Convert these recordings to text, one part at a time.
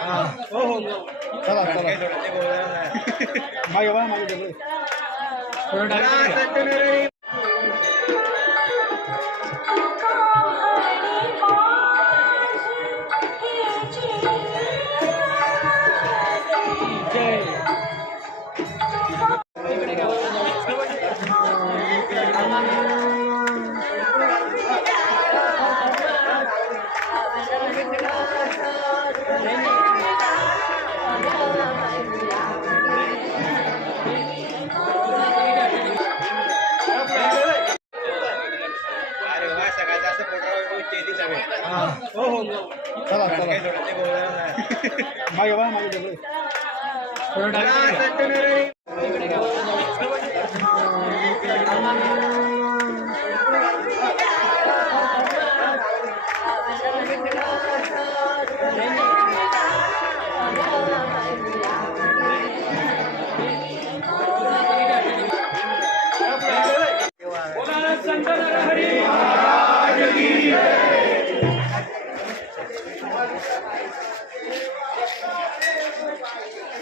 हा हो हो. चला चला. मागे बा मागे. चला काही सोडत नाही बोलणार मागे बा मागे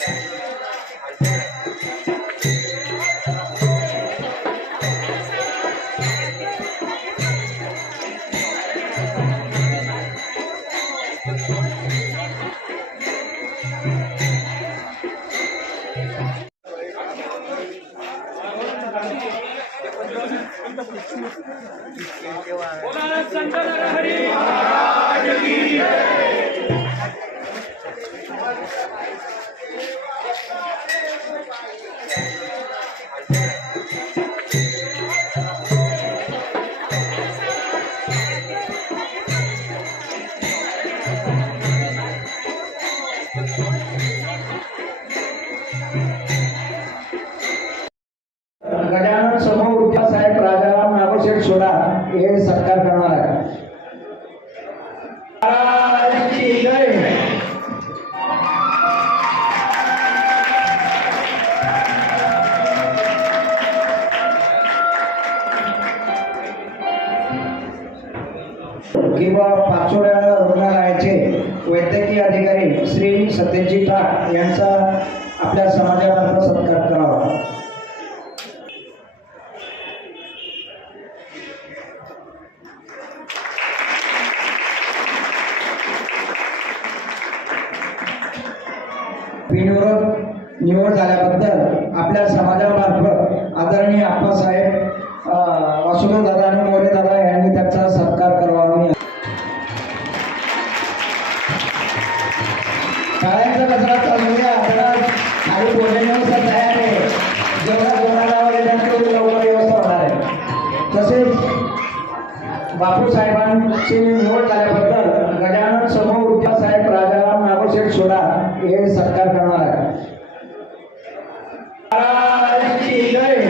बोलू. थोडं टाका. गजानन हे करणार आहे किंवा पाचोड्या रुग्णालयाचे वैद्यकीय अधिकारी श्री सत्यजित ठाक यांचा आपल्या समाजामार्फत सत्कार बिनविरोध निवड झाल्याबद्दल आपल्या समाजामार्फत आदरणीय आप्पासाहेब वासुदेव दादा आणि मोरे दादा यांनी त्याचा सत्कार करावा. मी शाळेचा कचरा चालू द्या आपल्याला काही बोलण्यानुसार तयार आहे. जेवढा जोराला वगैरे तेवढी लवकर व्यवस्था होणार आहे. तसेच बापू साहेबांची निवड झाल्याबद्दल गजानन समूह विद्यासाहेब राजाराम नागोशेठ सोडा हे सत्कार करणार आहे. महाराजांची जय.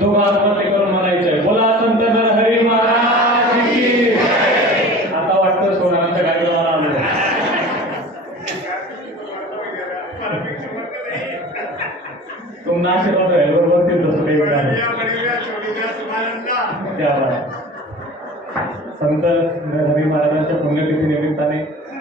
दोघांमध्ये करून म्हणायचंय बोला संत हरी महाराज की आता वाटतं सोनारांच्या कार्यक्रमाला आलो तुम्हाला आशीर्वाद आहे बरोबर ते तसं काही वेळ संत हरी महाराजांच्या पुण्यतिथी निमित्ताने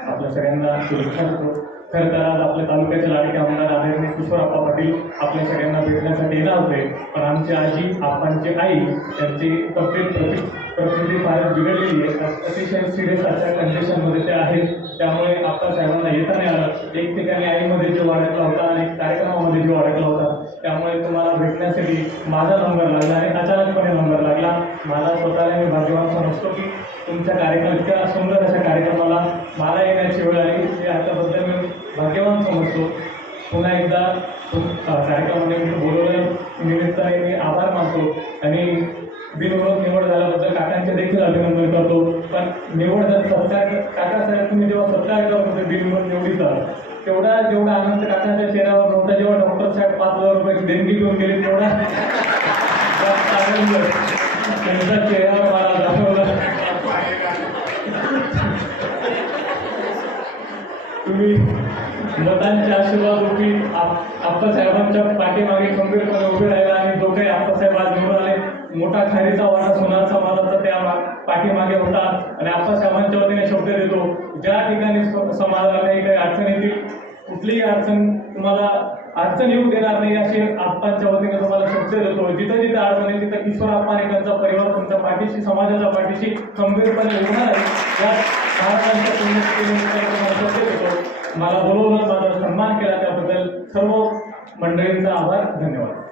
आपल्या सगळ्यांना शुभेच्छा देतो. खरं तर आज आपल्या तालुक्याचे लाडके आमदार आदरणीय किशोरप्पा पाटील आपल्या सगळ्यांना भेटण्यासाठी येणार होते. पण आमची आजी आपांची आई त्यांची तब्येत प्रति प्रकृती फारच बिघडलेली आहे. अतिशय सिरियस अशा कंडिशनमध्ये ते आहेत. त्यामुळे आपल्या साहेबांना येता नाही आलं. एक ठिकाणी आईमध्ये जीव अडकला होता आणि कार्यक्रमामध्ये जीव अडकला होता. त्यामुळे तुम्हाला भेटण्यासाठी माझा नंबर लागला आणि अचानकपणे नंबर लागला. मला स्वतःला मी भाग्यवान समजतो की तुमच्या कार्यक्रम इतक्या सुंदर अशा कार्यक्रमाला मला येण्याची वेळ आली. भाग्यवान पुन्हा एकदा कार्यक्रमामध्ये मी बोलवलं. निमित्ताने मी आभार मानतो. आणि बिनविरोध निवड झाल्याबद्दल काकांचे देखील अभिनंदन करतो. पण निवड जर सत्कार काका साहेब तुम्ही जेव्हा सत्कार करत होते म्हणजे बिनविरोध निवडीचा तेवढा जेवढा आनंद काकांच्या चेहऱ्यावर नव्हता जेव्हा डॉक्टर साहेब पाच हजार रुपयाची देणगी घेऊन गेले तेवढा त्यांचा आनंद चेहऱ्यावर मला दाखवला. तुम्ही मतांच्या आशीर्वाद रूपी आप्पासाहेबांच्या पाठीमागे खंबीरपणे उभे राहिला आणि जो काही आप्पासाहेब आज निवडून आले मोठा खारीचा वाटा सोनार समाजाचा त्या मा- पाठीमागे होता. आणि आप्पासाहेबांच्या वतीने शब्द देतो ज्या ठिकाणी समाजाला काही काही अडचण येतील कुठलीही अडचण तुम्हाला अडचण येऊ देणार नाही अशी आप्पांच्या वतीने तुम्हाला शब्द देतो. जिथं जिथं अडचण येईल तिथं किशोर आप्पाने आणि त्यांचा परिवार तुमच्या पाठीशी समाजाच्या पाठीशी खंबीरपणे उभा आहे या महाराजांच्या पुण्यतिथीनिमित्त तुम्हाला शब्द देतो. मला बरोबर माझा सन्मान केला त्याबद्दल सर्व मंडळींचा आभार धन्यवाद.